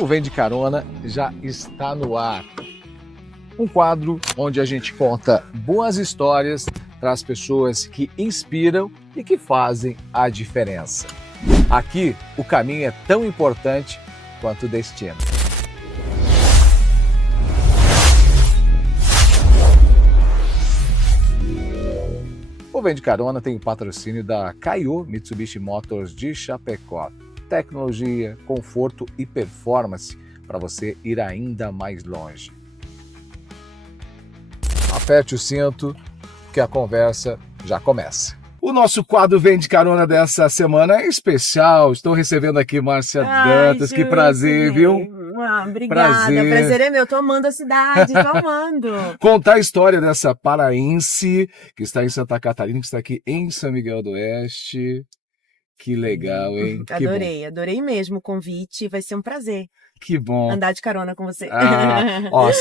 O Vem de Carona já está no ar. Um quadro onde a gente conta boas histórias para as pessoas que inspiram e que fazem a diferença. Aqui, o caminho é tão importante quanto o destino. O Vem de Carona tem o patrocínio da Kaiô Mitsubishi Motors de Chapecó. Tecnologia, conforto e performance para você ir ainda mais longe. Aperte o cinto que a conversa já começa. O nosso quadro Vem de Carona dessa semana é especial. Estou recebendo aqui Márcia Dantas. Que prazer, viu? Obrigada, o prazer é meu. Tô amando a cidade, tô amando. Contar a história dessa paraense que está em Santa Catarina, que está aqui em São Miguel do Oeste. Que legal, hein? Adorei mesmo o convite. Vai ser um prazer. Que bom. Andar de carona com você.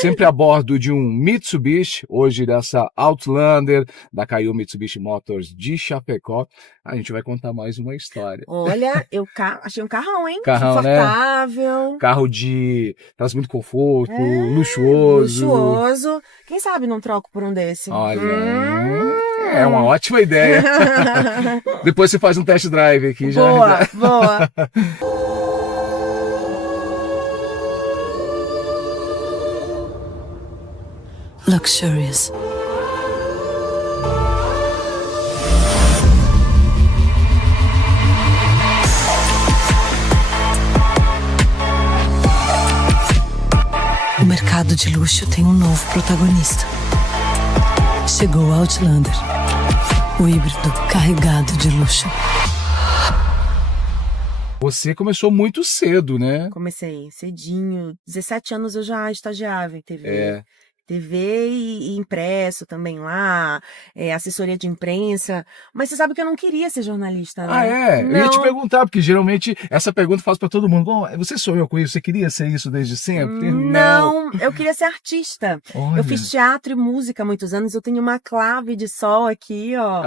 Sempre a bordo de um Mitsubishi, hoje dessa Outlander, da Kaiô Mitsubishi Motors de Chapecó. A gente vai contar mais uma história. Olha, eu achei um carrão, hein? Carrão, confortável. Né? Carro de... traz muito conforto, luxuoso. Luxuoso. Quem sabe não troco por um desse? Olha, é uma ótima ideia. Depois você faz um test drive aqui. Boa. Luxurious. O mercado de luxo tem um novo protagonista. Chegou o Outlander, o híbrido carregado de luxo. Você começou muito cedo, né? Comecei cedinho. 17 anos eu já estagiava em TV. TV e impresso também lá, assessoria de imprensa. Mas você sabe que eu não queria ser jornalista, né? Eu ia te perguntar, porque geralmente essa pergunta eu faço para todo mundo. Bom, você sonhou com isso? Você queria ser isso desde sempre? Não, eu queria ser artista. Olha. Eu fiz teatro e música há muitos anos. Eu tenho uma clave de sol aqui, ó.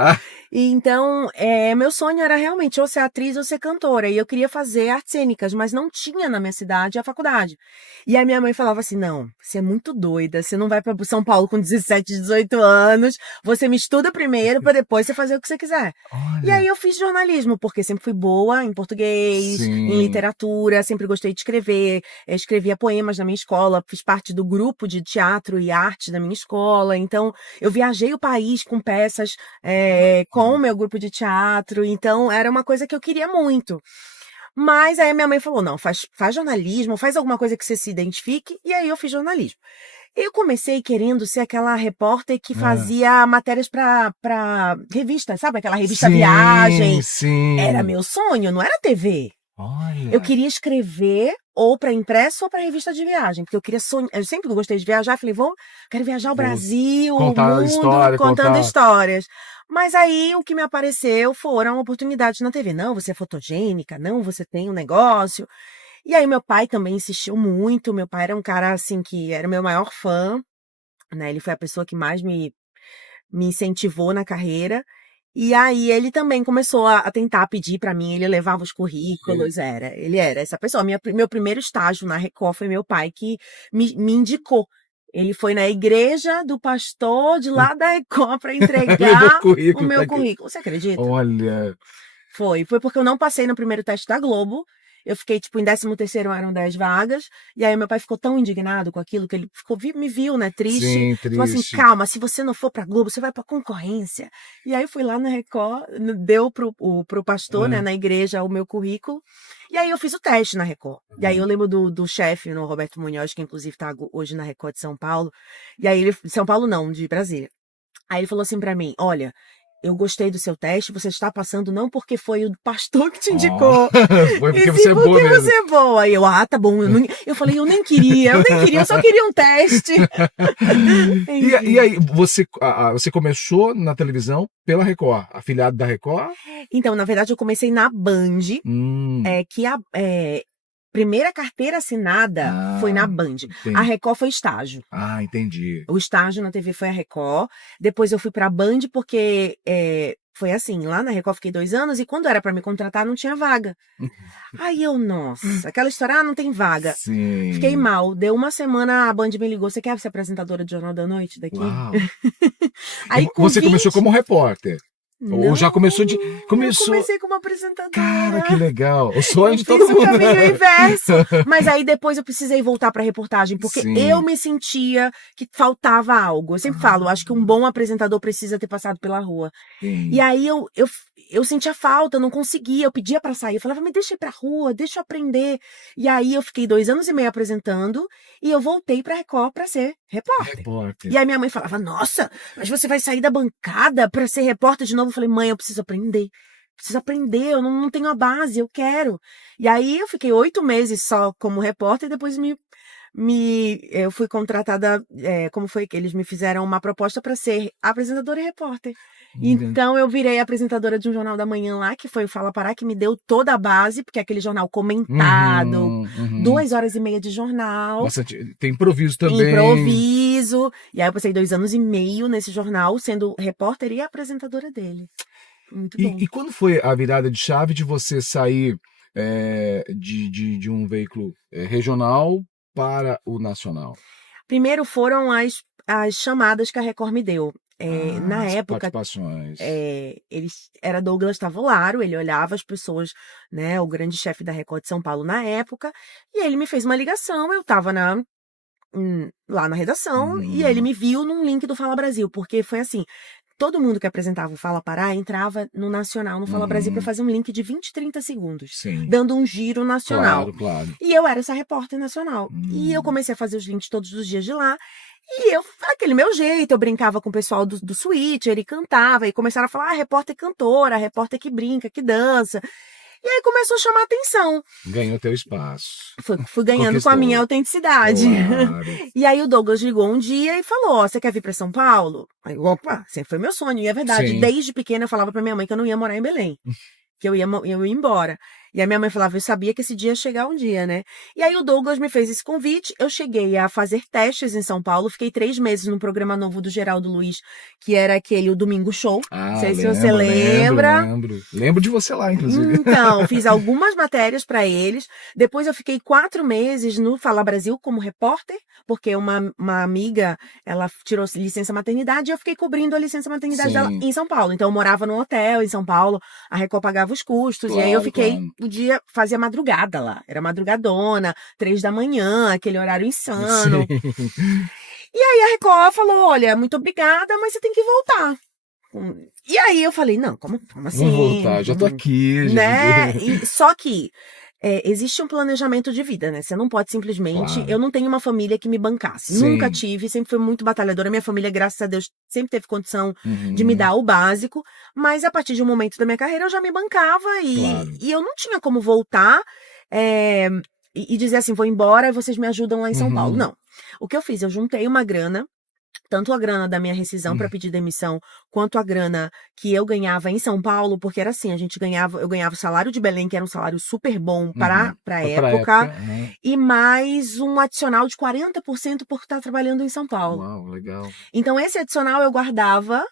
E então, meu sonho era realmente ou ser atriz ou ser cantora. E eu queria fazer artes cênicas, mas não tinha na minha cidade a faculdade. E a minha mãe falava assim, não, você é muito doida, você não vai para São Paulo com 17, 18 anos, você me estuda primeiro para depois você fazer o que você quiser. Olha. E aí eu fiz jornalismo, porque sempre fui boa em português, em literatura, sempre gostei de escrever, escrevia poemas na minha escola, fiz parte do grupo de teatro e arte da minha escola, então eu viajei o país com peças com o meu grupo de teatro, então era uma coisa que eu queria muito. Mas aí minha mãe falou, não, faz jornalismo, faz alguma coisa que você se identifique, e aí eu fiz jornalismo. Eu comecei querendo ser aquela repórter que fazia matérias pra revista, sabe? Aquela revista Viagem. Sim. Era meu sonho, não era TV. Olha. Eu queria escrever ou para impresso ou para revista de viagem, porque eu queria eu sempre gostei de viajar, falei, quero viajar o Brasil, o mundo, contando histórias. Mas aí o que me apareceu foram oportunidades na TV. Não, você é fotogênica, não, você tem um negócio. E aí meu pai também insistiu muito, meu pai era um cara assim que era o meu maior fã, né? Ele foi a pessoa que mais me incentivou na carreira. E aí ele também começou a tentar pedir pra mim, ele levava os currículos, ele era essa pessoa. Meu primeiro estágio na Record foi meu pai que me indicou. Ele foi na igreja do pastor de lá da Record para entregar o meu currículo. Você acredita? Olha. Foi porque eu não passei no primeiro teste da Globo. Eu fiquei, em 13º eram 10 vagas. E aí meu pai ficou tão indignado com aquilo que ele me viu, né, triste. Sim, triste. Falou assim, calma, se você não for pra Globo, você vai pra concorrência. E aí eu fui lá na Record, deu pro pastor, né, na igreja, o meu currículo. E aí eu fiz o teste na Record. E aí eu lembro do chefe, no Roberto Munhoz, que inclusive tá hoje na Record de São Paulo. E aí ele, São Paulo não, de Brasília. Aí ele falou assim pra mim, olha, eu gostei do seu teste, você está passando não porque foi o pastor que te indicou. Foi porque você é boa mesmo. Você é boa. Aí eu, tá bom. Eu falei, eu nem queria, eu só queria um teste. E aí, você começou na televisão pela Record, afiliado da Record? Então, na verdade, eu comecei na Band, que primeira carteira assinada foi na Band. Entendi. A Record foi estágio. Entendi. O estágio na TV foi a Record. Depois eu fui pra Band porque foi assim, lá na Record fiquei 2 anos e quando era pra me contratar não tinha vaga. Aí eu, nossa, aquela história, não tem vaga. Sim. Fiquei mal. Deu uma semana, a Band me ligou, você quer ser apresentadora de Jornal da Noite daqui? Uau. Aí, Você começou como repórter? Ou já começou de... Eu comecei como apresentadora. Cara, que legal. O sonho de Fiz todo o mundo. caminho inverso. Mas aí depois eu precisei voltar pra reportagem, porque Sim. eu me sentia que faltava algo. Eu sempre falo, acho que um bom apresentador precisa ter passado pela rua. Sim. E aí eu sentia falta, eu não conseguia, eu pedia pra sair. Eu falava, me deixa ir pra rua, deixa eu aprender. E aí eu fiquei 2 anos e meio apresentando e eu voltei pra Record pra ser repórter. E aí minha mãe falava, nossa, mas você vai sair da bancada pra ser repórter de novo? Eu falei, mãe, eu preciso aprender. Eu não tenho a base, eu quero. E aí eu fiquei 8 meses só como repórter e depois eu fui contratada, como foi que eles me fizeram uma proposta para ser apresentadora e repórter. Então eu virei apresentadora de um jornal da manhã lá, que foi o Fala Pará, que me deu toda a base, porque é aquele jornal comentado, 2 horas e meia de jornal. Bastante, tem improviso também. Improviso. E aí eu passei 2 anos e meio nesse jornal, sendo repórter e apresentadora dele. Muito bom. E quando foi a virada de chave de você sair de um veículo regional para o nacional? Primeiro foram as chamadas que a Record me deu. Na época, participações. Era Douglas Tavolaro, ele olhava as pessoas, né, o grande chefe da Record de São Paulo na época, e ele me fez uma ligação, eu estava lá na redação, e ele me viu num link do Fala Brasil, porque foi assim, todo mundo que apresentava o Fala Pará entrava no Nacional, no Fala Brasil, para fazer um link de 20, 30 segundos, Sim. dando um giro nacional. Claro. E eu era essa repórter nacional. E eu comecei a fazer os links todos os dias de lá. E aquele meu jeito, eu brincava com o pessoal do Switcher, ele cantava, e começaram a falar, repórter cantora, repórter que brinca, que dança. E aí começou a chamar atenção. Ganhou teu espaço. Fui ganhando com a minha autenticidade. Claro. E aí o Douglas ligou um dia e falou, você quer vir para São Paulo? Aí, opa, sempre foi meu sonho. E é verdade, Sim. desde pequena eu falava pra minha mãe que eu não ia morar em Belém. Que eu ia embora. E a minha mãe falava, eu sabia que esse dia ia chegar um dia, né? E aí o Douglas me fez esse convite, eu cheguei a fazer testes em São Paulo, fiquei 3 meses no programa novo do Geraldo Luiz, que era aquele o Domingo Show. Não sei se você lembra. Lembro de você lá, inclusive. Então, fiz algumas matérias para eles. Depois eu fiquei 4 meses no Fala Brasil como repórter, porque uma amiga, ela tirou licença maternidade e eu fiquei cobrindo a licença maternidade dela em São Paulo. Então eu morava num hotel em São Paulo, a Record pagava os custos, e aí eu fiquei o dia, fazia madrugada lá. Era madrugadona, 3 da manhã, aquele horário insano. Sim. E aí a Record falou, olha, muito obrigada, mas você tem que voltar. E aí eu falei, não, como assim? Vamos voltar, já tô aqui. Né? Só que existe um planejamento de vida, né? Você não pode simplesmente... Claro. Eu não tenho uma família que me bancasse. Sim. Nunca tive, sempre fui muito batalhadora. Minha família, graças a Deus, sempre teve condição de me dar o básico. Mas a partir de um momento da minha carreira, eu já me bancava e eu não tinha como voltar e dizer assim, vou embora e vocês me ajudam lá em São Paulo. Não. O que eu fiz? Eu juntei uma grana, tanto a grana da minha rescisão para pedir demissão, quanto a grana que eu ganhava em São Paulo, porque era assim, eu ganhava o salário de Belém, que era um salário super bom para a época, e mais um adicional de 40% por estar trabalhando em São Paulo. Uau, legal. Então esse adicional eu guardava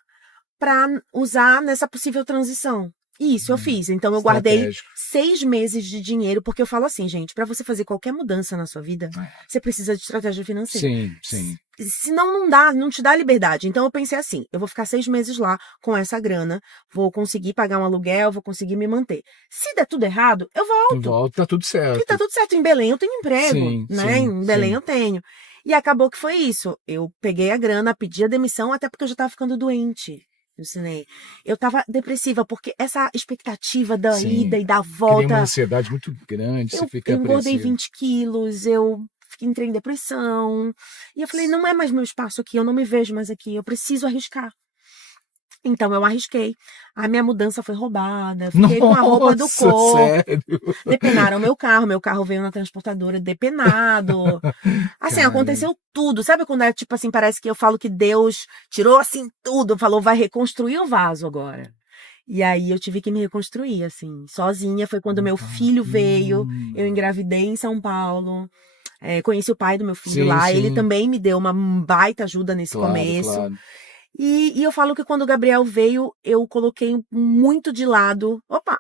para usar nessa possível transição. E isso eu fiz. Então eu guardei 6 meses de dinheiro, porque eu falo assim, gente, para você fazer qualquer mudança na sua vida, você precisa de estratégia financeira. Sim. Senão não te dá liberdade. Então eu pensei assim, eu vou ficar 6 meses lá com essa grana, vou conseguir pagar um aluguel, vou conseguir me manter. Se der tudo errado, eu volto. Tá tudo certo. E tá tudo certo. Em Belém eu tenho emprego, né? Em Belém eu tenho. E acabou que foi isso. Eu peguei a grana, pedi a demissão, até porque eu já tava ficando doente. Eu tava depressiva, porque essa expectativa da ida e da volta... Cria uma ansiedade muito grande, você fica Eu engordei 20 quilos, eu entrei em depressão. E eu falei, não é mais meu espaço aqui, eu não me vejo mais aqui, eu preciso arriscar. Então eu arrisquei. A minha mudança foi roubada, fiquei com a roupa do corpo. Sério? Depenaram meu carro veio na transportadora depenado. Assim, aconteceu tudo. Sabe quando é tipo assim, parece que eu falo que Deus tirou assim tudo, falou, vai reconstruir o vaso agora. E aí eu tive que me reconstruir, assim, sozinha. Foi quando meu filho veio, eu engravidei em São Paulo. Conheci o pai do meu filho lá, ele também me deu uma baita ajuda nesse começo. Claro. E eu falo que quando o Gabriel veio, eu coloquei muito de lado. Opa!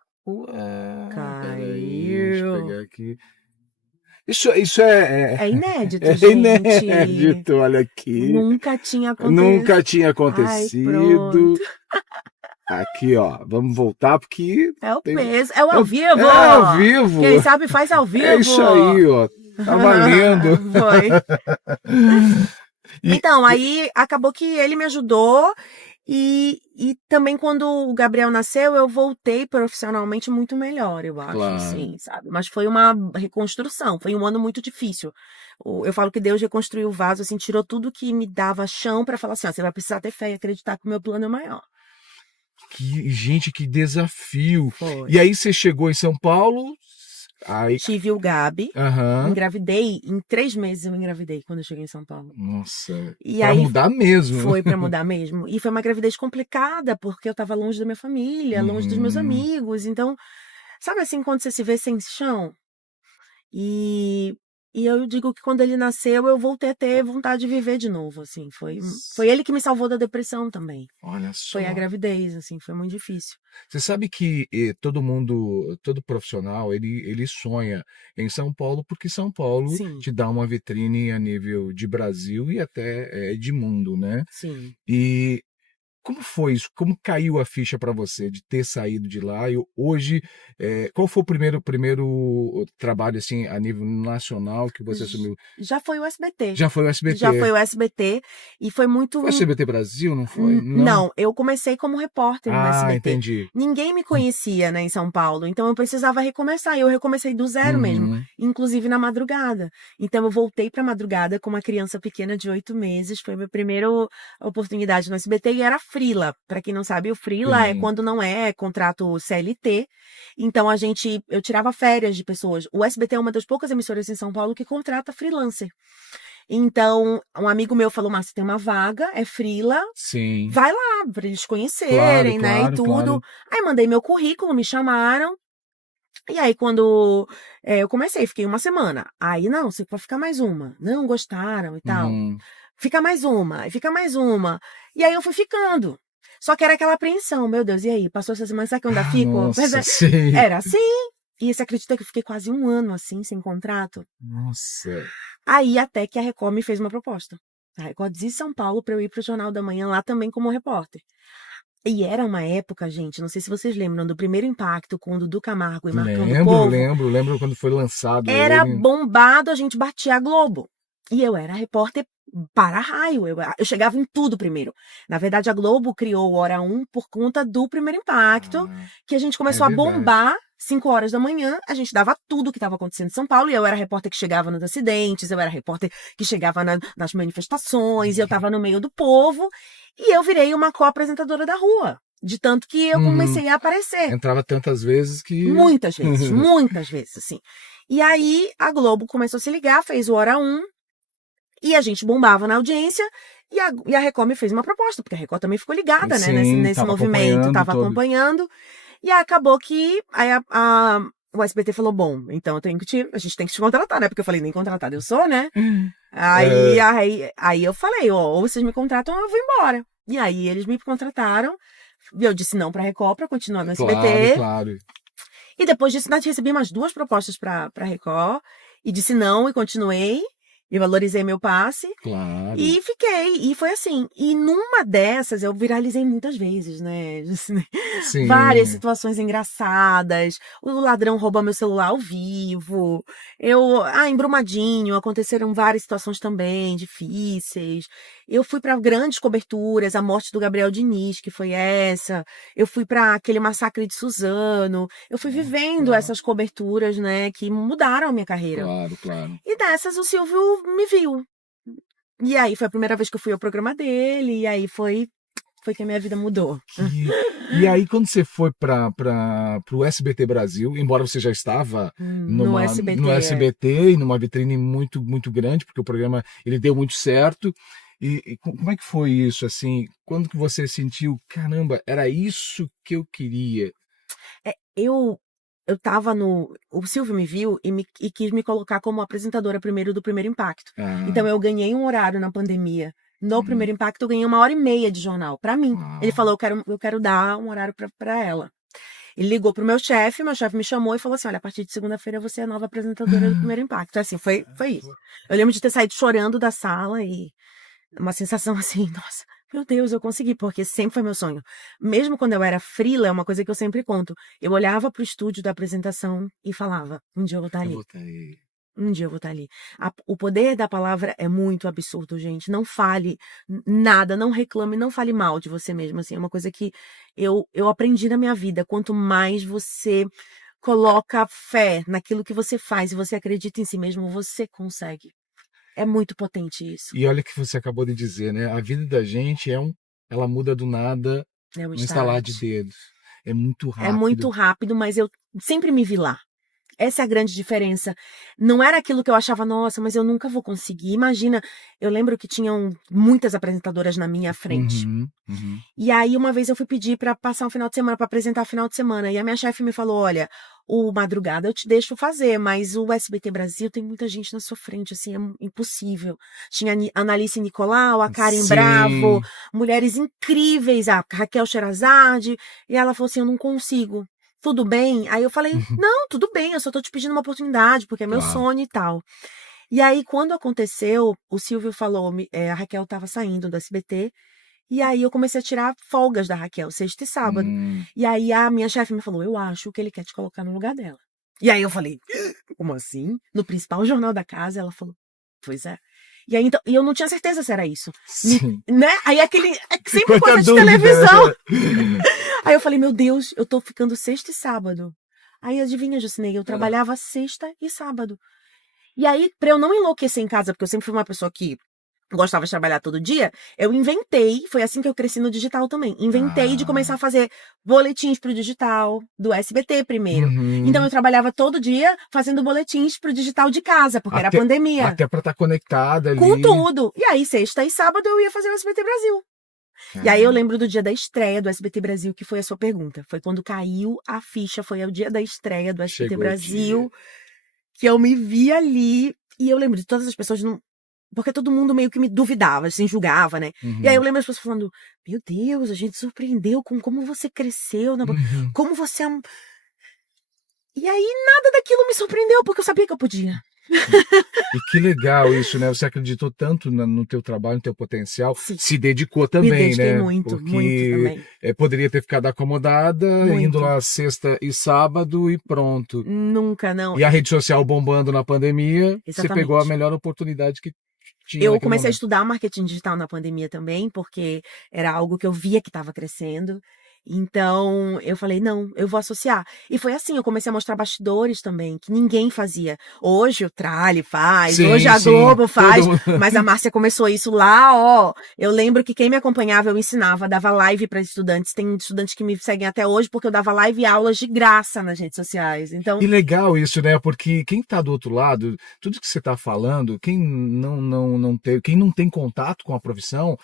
Peraí, deixa eu Caiu. pegar aqui. Isso é É inédito, é gente. inédito, olha aqui. Nunca tinha acontecido. Nunca tinha Ai, acontecido. pronto. Aqui, ó, vamos voltar porque É o tem... peso. É o ao vivo. É ao vivo. Quem sabe faz ao vivo. É isso aí, ó. Tá valendo. Foi. E- Então, aí acabou que ele me ajudou. E também quando o Gabriel nasceu, eu voltei profissionalmente muito melhor, eu acho, Claro. assim, sabe? Mas foi uma reconstrução, foi um ano muito difícil. Eu falo que Deus reconstruiu o vaso, assim, tirou tudo que me dava chão pra falar assim, ó, você vai precisar ter fé e acreditar que o meu plano é maior. Gente, que desafio. Foi. E aí você chegou em São Paulo, aí... Tive o Gabi, Aham. engravidei, em 3 meses eu engravidei quando eu cheguei em São Paulo. Nossa, E pra aí mudar mesmo. foi pra mudar mesmo. E foi uma gravidez complicada, porque eu tava longe da minha família, longe dos meus amigos. Então, sabe assim, quando você se vê sem chão? E eu digo que quando ele nasceu, eu voltei a ter vontade de viver de novo, assim. Foi ele que me salvou da depressão também. Olha só. Foi a gravidez, assim, foi muito difícil. Você sabe que todo mundo, todo profissional, ele sonha em São Paulo porque São Paulo Sim. te dá uma vitrine a nível de Brasil e até de mundo, né? Sim. E como foi isso? Como caiu a ficha para você de ter saído de lá? E hoje, qual foi o primeiro trabalho assim a nível nacional que você assumiu? Já foi o SBT. Já foi o SBT. Já foi o SBT e foi muito... Foi o SBT Brasil, não foi? Não, eu comecei como repórter no SBT. Entendi. Ninguém me conhecia, né, em São Paulo, então eu precisava recomeçar. E eu recomecei do zero mesmo, inclusive na madrugada. Então eu voltei pra madrugada com uma criança pequena de 8 meses. Foi a minha primeira oportunidade no SBT e era freela. Pra quem não sabe, o freela é quando não é contrato CLT. Então eu tirava férias de pessoas. O SBT é uma das poucas emissoras em São Paulo que contrata freelancer. Então, um amigo meu falou, Márcia, tem uma vaga, é freela, Sim. vai lá, pra eles conhecerem, né, e tudo. Claro. Aí mandei meu currículo, me chamaram, e aí quando eu comecei, fiquei 1 semana. Aí, não, você pode ficar mais uma. Não, gostaram e tal. Fica mais uma, e fica mais uma. E aí eu fui ficando. Só que era aquela apreensão, meu Deus, e aí? Passou essa semana, será que eu ainda fico? Nossa, sim. Era assim. E você acredita que eu fiquei quase 1 ano assim, sem contrato? Nossa. Aí até que a Record me fez uma proposta. A Record de São Paulo para eu ir pro Jornal da Manhã lá também como repórter. E era uma época, gente, não sei se vocês lembram, do Primeiro Impacto com o Dudu Camargo e Marcando o Povo. Lembro quando foi lançado. Era bombado, a gente batia a Globo. E eu era repórter para-raio, eu chegava em tudo primeiro. Na verdade, a Globo criou o Hora 1 por conta do Primeiro Impacto, que a gente começou a bombar 5 horas da manhã, a gente dava tudo o que estava acontecendo em São Paulo, e eu era repórter que chegava nos acidentes, eu era repórter que chegava nas manifestações, e eu estava no meio do povo, e eu virei uma co-apresentadora da rua, de tanto que eu comecei a aparecer. Entrava tantas vezes que... Muitas vezes, assim. E aí, a Globo começou a se ligar, fez o Hora 1, e a gente bombava na audiência, e a Record me fez uma proposta, porque a Record também ficou ligada, né, nesse movimento, estava acompanhando. E aí acabou que o SBT falou, bom, então a gente tem que te contratar, né? Porque eu falei, nem contratada eu sou, né? Aí eu falei, ou vocês me contratam ou eu vou embora. E aí eles me contrataram, e eu disse não pra Record, pra continuar no SBT. Claro. E depois disso, eu recebi umas 2 propostas pra Record, e disse não, e continuei. Eu valorizei meu passe. Claro. E fiquei. E foi assim. E numa dessas, eu viralizei muitas vezes, né? Sim. Várias situações engraçadas. O ladrão rouba meu celular ao vivo. Em Brumadinho, aconteceram várias situações também difíceis. Eu fui para grandes coberturas, a morte do Gabriel Diniz, que foi essa. Eu fui para aquele massacre de Suzano. Eu fui vivendo essas coberturas, né, que mudaram a minha carreira. Claro. E dessas o Silvio me viu. E aí foi a primeira vez que eu fui ao programa dele, e aí foi que a minha vida mudou. E aí quando você foi para o SBT Brasil, embora você já estava no SBT e numa vitrine muito, muito grande, porque o programa ele deu muito certo. E como é que foi isso, assim? Quando que você sentiu, caramba, era isso que eu queria? Eu tava o Silvio me viu e quis me colocar como apresentadora primeiro do Primeiro Impacto. Então eu ganhei um horário na pandemia No Primeiro Impacto, eu ganhei 1h30 de jornal, pra mim. Ah. Ele falou, eu quero dar um horário pra ela. Ele ligou pro meu chefe me chamou e falou assim, olha, a partir de segunda-feira você é a nova apresentadora do Primeiro Impacto. Assim, foi isso. Eu lembro de ter saído chorando da sala e uma sensação assim, nossa, meu Deus, eu consegui, porque sempre foi meu sonho. Mesmo quando eu era freela, é uma coisa que eu sempre conto. Eu olhava pro estúdio da apresentação e falava, um dia eu vou estar ali. Um dia eu vou estar ali. O poder da palavra é muito absurdo, gente. Não fale nada, não reclame, não fale mal de você mesmo. Assim, é uma coisa que eu aprendi na minha vida. Quanto mais você coloca fé naquilo que você faz e você acredita em si mesmo, você consegue. É muito potente isso. E olha o que você acabou de dizer, né? A vida da gente ela muda do nada, no estalar de dedos. É muito rápido. É muito rápido, mas eu sempre me vi lá. Essa é a grande diferença. Não era aquilo que eu achava, nossa, mas eu nunca vou conseguir. Imagina, eu lembro que tinham muitas apresentadoras na minha frente. E aí, uma vez eu fui pedir pra passar um final de semana, pra apresentar final de semana. E a minha chefe me falou, olha, o Madrugada eu te deixo fazer, mas o SBT Brasil tem muita gente na sua frente, assim, é impossível. Tinha a Analice Nicolau, a Karen Bravo, mulheres incríveis, a Raquel Sherazade. E ela falou assim, eu não consigo. Tudo bem? Aí eu falei, não, tudo bem, eu só tô te pedindo uma oportunidade, porque é meu sonho e tal. E aí, quando aconteceu, o Silvio falou, a Raquel tava saindo do SBT, e aí eu comecei a tirar folgas da Raquel, sexta e sábado. E aí a minha chefe me falou, eu acho que ele quer te colocar no lugar dela. E aí eu falei, como assim? No principal jornal da casa, ela falou, pois é. E aí, então, eu não tinha certeza se era isso. Né? Aí sempre coisa de televisão. Aí eu falei, meu Deus, eu tô ficando sexta e sábado. Aí adivinha, Jucinei, eu trabalhava sexta e sábado. E aí, pra eu não enlouquecer em casa, porque eu sempre fui uma pessoa que gostava de trabalhar todo dia, eu inventei, foi assim que eu cresci no digital também, inventei de começar a fazer boletins pro digital, do SBT primeiro. Então eu trabalhava todo dia fazendo boletins pro digital de casa, porque era pandemia. Até pra estar conectada ali. Com tudo. E aí, sexta e sábado, eu ia fazer o SBT Brasil. E aí eu lembro do dia da estreia do SBT Brasil, que foi a sua pergunta. Foi quando caiu a ficha, foi o dia da estreia do SBT Brasil, que eu me vi ali. E eu lembro de todas as pessoas, porque todo mundo meio que me duvidava, assim, julgava, né? E aí eu lembro as pessoas falando, meu Deus, a gente surpreendeu com como você cresceu, como você... E aí nada daquilo me surpreendeu, porque eu sabia que eu podia. E que legal isso, né? Você acreditou tanto no teu trabalho, no teu potencial, se dedicou também, me dediquei né? muito, porque muito também. Poderia ter ficado acomodada, indo lá sexta e sábado e pronto. Nunca, não. E a rede social bombando na pandemia, você Exatamente. pegou a melhor oportunidade que tinha. Eu comecei a estudar marketing digital na pandemia também, porque era algo que eu via que estava crescendo. Então, eu falei, não, eu vou associar. E foi assim, eu comecei a mostrar bastidores também, que ninguém fazia. Hoje o Trali faz, hoje a Globo faz, mas a Márcia começou isso lá, ó. Eu lembro que quem me acompanhava, eu ensinava, dava live para estudantes. Tem estudantes que me seguem até hoje, porque eu dava live e aulas de graça nas redes sociais. Então... E legal isso, né? Porque quem tá do outro lado, tudo que você tá falando, quem não tem contato com a profissão,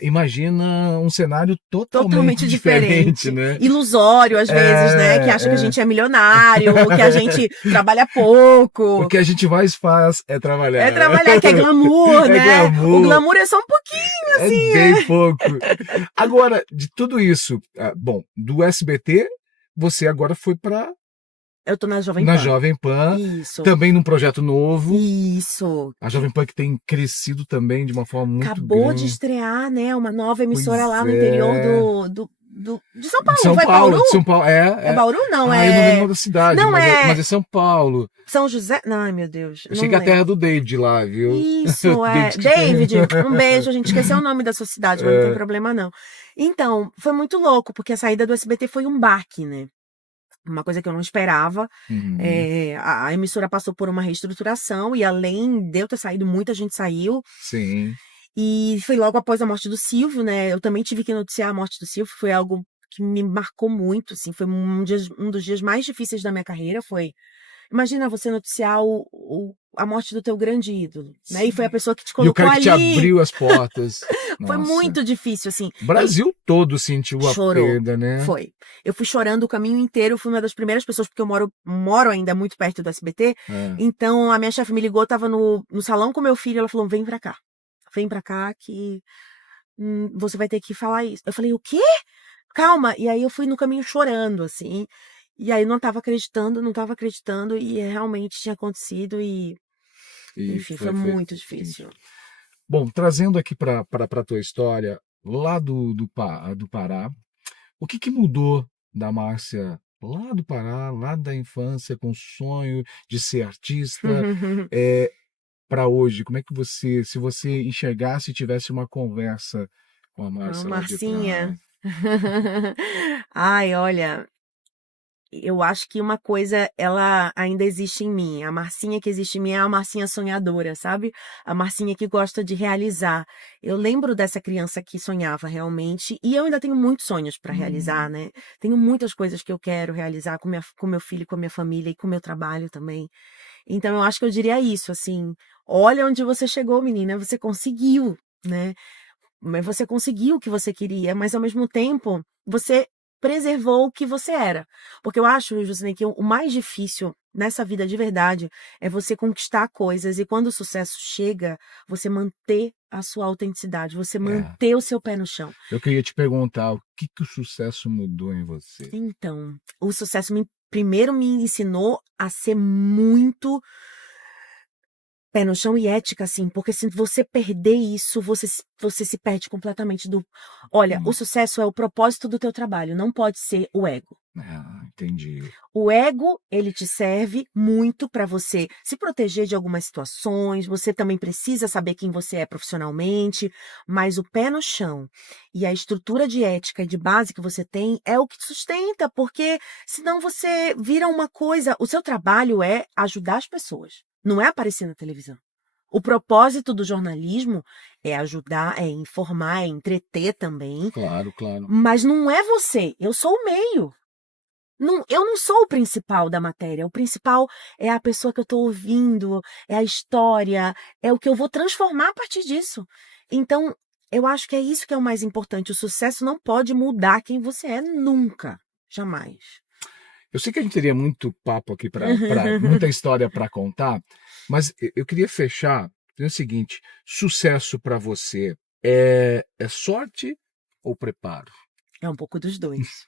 imagina um cenário totalmente diferente, né? Ilusório, às vezes, né? Que acha que a gente é milionário, que a gente trabalha pouco. O que a gente mais faz é trabalhar. É trabalhar, que é glamour, né? Glamour. O glamour é só um pouquinho, assim. É bem pouco. Agora, de tudo isso, bom, do SBT, você agora foi pra... Eu tô na Jovem Pan. Na Jovem Pan. Isso. Também num projeto novo. Isso. A Jovem Pan que tem crescido também de uma forma muito grande. Acabou de estrear, né? Uma nova emissora lá no interior de São Paulo. De São Paulo, de São Paulo. É Bauru? Não, eu não lembro da cidade, não, mas é São Paulo. São José? Ai, meu Deus. Eu sei que é a terra do David lá, viu? Isso, David, um beijo. A gente esqueceu o nome da sua cidade, mas não tem problema, não. Então, foi muito louco, porque a saída do SBT foi um baque, né? Uma coisa que eu não esperava. A emissora passou por uma reestruturação e além de eu ter saído, muita gente saiu. Sim. E foi logo após a morte do Silvio, né? Eu também tive que noticiar a morte do Silvio. Foi algo que me marcou muito, assim. Foi um dos dias mais difíceis da minha carreira. Imagina você noticiar a morte do teu grande ídolo, né? E foi a pessoa que te colocou ali. E o cara que te abriu as portas. Foi muito difícil, assim. O Brasil todo sentiu a perda, né? Foi. Eu fui chorando o caminho inteiro, fui uma das primeiras pessoas, porque eu moro ainda muito perto do SBT. Então, a minha chefe me ligou, tava no salão com meu filho, ela falou, vem pra cá. vem pra cá que você vai ter que falar isso. Eu falei, o quê? Calma. E aí eu fui no caminho chorando, assim. E aí não tava acreditando, e realmente tinha acontecido e enfim, foi muito difícil. Bom, trazendo aqui para a tua história, lá do Pará, o que mudou da Márcia lá do Pará, lá da infância, com o sonho de ser artista, para hoje? Como é que se você enxergasse e tivesse uma conversa com a Márcia lá de Marcinha. trás? Ai, olha, eu acho que uma coisa, ela ainda existe em mim. A Marcinha que existe em mim é a Marcinha sonhadora, sabe? A Marcinha que gosta de realizar. Eu lembro dessa criança que sonhava realmente, e eu ainda tenho muitos sonhos para realizar, né? Tenho muitas coisas que eu quero realizar com meu filho, com a minha família e com o meu trabalho também. Então eu acho que eu diria isso, assim, olha onde você chegou, menina, você conseguiu, né? Mas você conseguiu o que você queria, mas ao mesmo tempo você preservou o que você era. Porque eu acho, Jusinei, que o mais difícil nessa vida de verdade é você conquistar coisas e quando o sucesso chega, você manter a sua autenticidade, você manter o seu pé no chão. Eu queria te perguntar, o que o sucesso mudou em você? Então, o sucesso primeiro me ensinou a ser muito pé no chão e ética, assim, porque se você perder isso, você se perde completamente do... Olha, o sucesso é o propósito do teu trabalho, não pode ser o ego. Entendi. O ego, ele te serve muito para você se proteger de algumas situações, você também precisa saber quem você é profissionalmente, mas o pé no chão e a estrutura de ética e de base que você tem é o que te sustenta, porque senão você vira uma coisa... O seu trabalho é ajudar as pessoas. Não é aparecer na televisão. O propósito do jornalismo é ajudar, é informar, é entreter também. Claro. Mas não é você. Eu sou o meio. Eu não sou o principal da matéria. O principal é a pessoa que eu estou ouvindo, é a história, é o que eu vou transformar a partir disso. Então, eu acho que é isso que é o mais importante. O sucesso não pode mudar quem você é nunca. Jamais. Eu sei que a gente teria muito papo aqui, muita história para contar, mas eu queria fechar com o seguinte: sucesso para você é sorte ou preparo? É um pouco dos dois.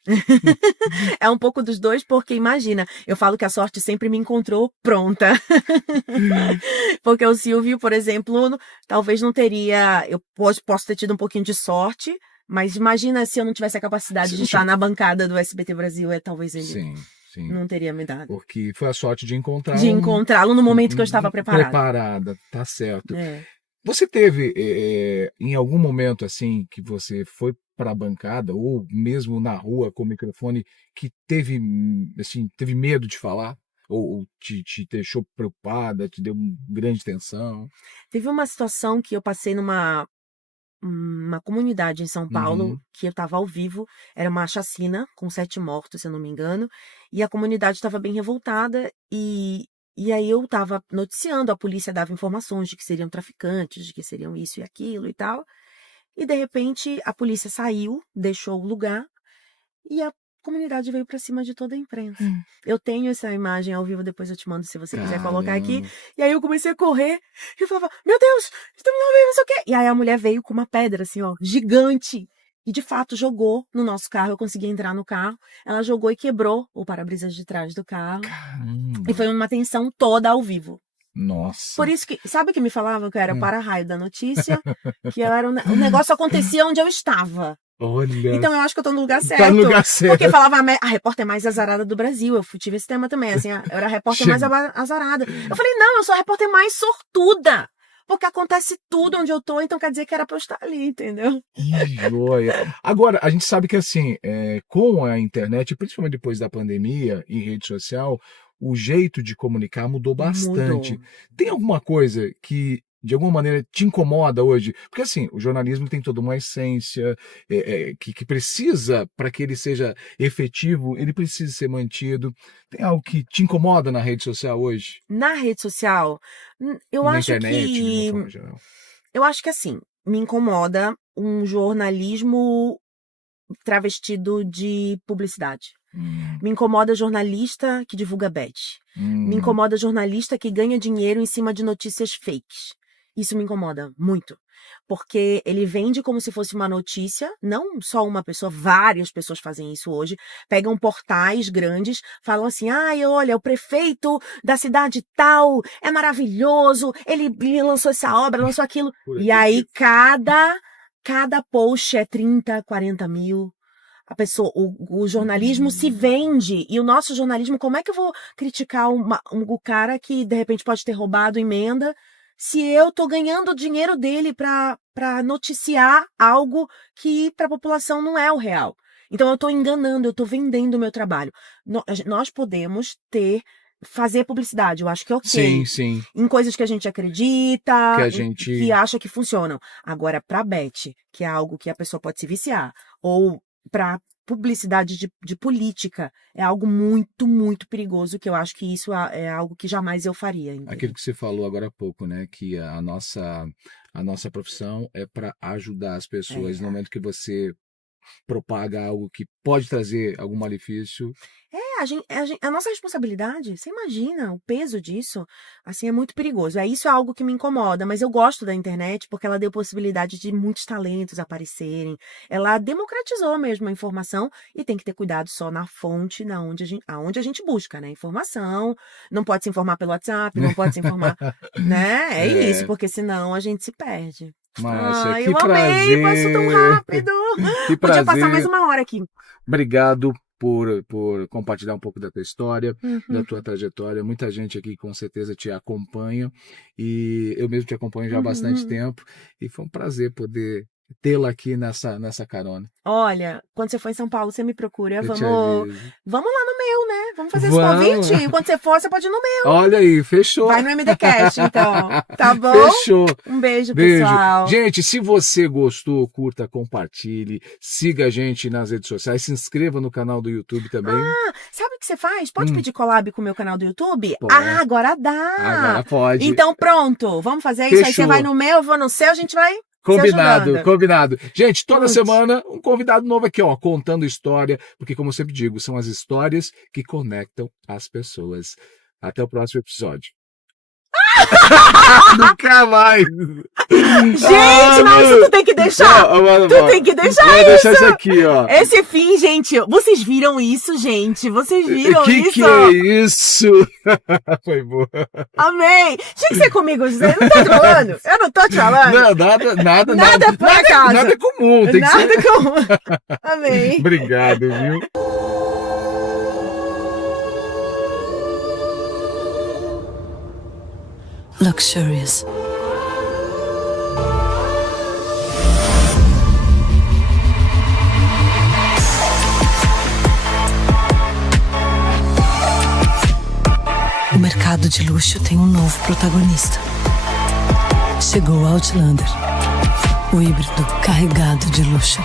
É um pouco dos dois porque, imagina, eu falo que a sorte sempre me encontrou pronta. Porque o Silvio, por exemplo, talvez não teria... Eu posso ter tido um pouquinho de sorte, mas imagina se eu não tivesse a capacidade de estar na bancada do SBT Brasil, talvez ele... Sim. Não teria me dado. Porque foi a sorte de encontrá-lo. De encontrá-lo no momento que eu estava preparada. Tá certo. Você teve, em algum momento, assim, que você foi para a bancada, ou mesmo na rua com o microfone, que teve medo de falar? Ou te deixou preocupada, te deu grande tensão? Teve uma situação que eu passei numa comunidade em São Paulo, que eu estava ao vivo, era uma chacina com 7 mortos, se eu não me engano, e a comunidade estava bem revoltada, e aí eu estava noticiando, a polícia dava informações de que seriam traficantes, de que seriam isso e aquilo e tal, e de repente a polícia saiu, deixou o lugar, e a comunidade veio pra cima de toda a imprensa. Eu tenho essa imagem ao vivo, depois eu te mando se você quiser colocar aqui. E aí eu comecei a correr e eu falava, meu Deus, estamos ao vivo, não sei o quê. E aí a mulher veio com uma pedra assim, ó, gigante. E de fato jogou no nosso carro, eu consegui entrar no carro. Ela jogou e quebrou o para-brisas de trás do carro. Caramba. E foi uma tensão toda ao vivo. Nossa. Por isso que, sabe que me falavam que eu era o para-raio da notícia? Que eu era o negócio acontecia onde eu estava. Olha. Então eu acho que eu tô no lugar certo. Tá no lugar certo. Porque falava a repórter mais azarada do Brasil. Eu tive esse tema também, assim, eu era a repórter mais azarada. Eu falei, não, eu sou a repórter mais sortuda. Porque acontece tudo onde eu tô, então quer dizer que era pra eu estar ali, entendeu? Que joia. Agora, a gente sabe que assim, com a internet, principalmente depois da pandemia, em rede social, o jeito de comunicar mudou bastante. Mudou. Tem alguma coisa que de alguma maneira te incomoda hoje? Porque assim, o jornalismo tem toda uma essência que precisa, para que ele seja efetivo, ele precisa ser mantido. Tem algo que te incomoda na rede social hoje? Na rede social, eu na acho internet, que... de uma forma geral. Eu acho que assim, me incomoda um jornalismo travestido de publicidade. Me incomoda jornalista que divulga bet. Me incomoda jornalista que ganha dinheiro em cima de notícias fakes. Isso me incomoda muito. Porque ele vende como se fosse uma notícia, não só uma pessoa, várias pessoas fazem isso hoje, pegam portais grandes, falam assim, olha, o prefeito da cidade tal é maravilhoso, ele lançou essa obra, lançou aquilo. E aí cada post é 30, 40 mil. A pessoa, o jornalismo se vende, e o nosso jornalismo, como é que eu vou criticar o cara que de repente pode ter roubado emenda, se eu tô ganhando o dinheiro dele para noticiar algo que para a população não é o real. Então eu tô enganando, eu tô vendendo o meu trabalho. Nós podemos fazer publicidade, eu acho que é ok. Sim, sim. Em coisas que a gente acredita, que acha que funcionam. Agora, pra bet, que é algo que a pessoa pode se viciar, ou para publicidade de política, é algo muito, muito perigoso, que eu acho que isso é algo que jamais eu faria. Entendeu? Aquilo que você falou agora há pouco, né? Que a nossa profissão é para ajudar as pessoas. No momento que você propaga algo que pode trazer algum malefício. A nossa responsabilidade, você imagina o peso disso, assim, é muito perigoso. Isso é algo que me incomoda, mas eu gosto da internet porque ela deu possibilidade de muitos talentos aparecerem. Ela democratizou mesmo a informação e tem que ter cuidado só na fonte, aonde a gente busca, né? Informação, não pode se informar pelo WhatsApp, não pode se informar, né? É isso, porque senão a gente se perde. Márcia, que eu prazer. amei, passou tão rápido. Que prazer. Podia passar mais uma hora aqui. Obrigado por compartilhar um pouco da tua história, da tua trajetória. Muita gente aqui com certeza te acompanha e eu mesmo te acompanho já há bastante tempo e foi um prazer poder tê-la aqui nessa carona. Olha, quando você for em São Paulo, você me procura. Vamos lá no meu, né? Vamos fazer esse convite. E quando você for, você pode ir no meu. Olha aí, fechou. Vai no MDCast, então. Tá bom? Fechou. Um beijo, pessoal. Gente, se você gostou, curta, compartilhe, siga a gente nas redes sociais, se inscreva no canal do YouTube também. Sabe o que você faz? Pode pedir collab com o meu canal do YouTube? Pode. Agora dá. Agora pode. Então pronto, vamos fazer isso. Aí você vai no meu, eu vou no seu, a gente vai... Combinado. Gente, toda semana um convidado novo aqui, ó, contando história, porque como eu sempre digo, são as histórias que conectam as pessoas. Até o próximo episódio. Nunca mais. Gente, não, isso tu tem que deixar. Tu tem que deixar isso. Vou deixar isso aqui, ó. Esse fim, gente, vocês viram isso, gente? Vocês viram isso? Que é isso? Foi boa. Amei. Tinha que ser comigo, José. Não tô te falando? Eu não tô te falando? Não, Nada por acaso. Nada é comum. Tem que ser... comum. Amei. Obrigado, viu? Luxurious. O mercado de luxo tem um novo protagonista. Chegou Outlander, o híbrido carregado de luxo.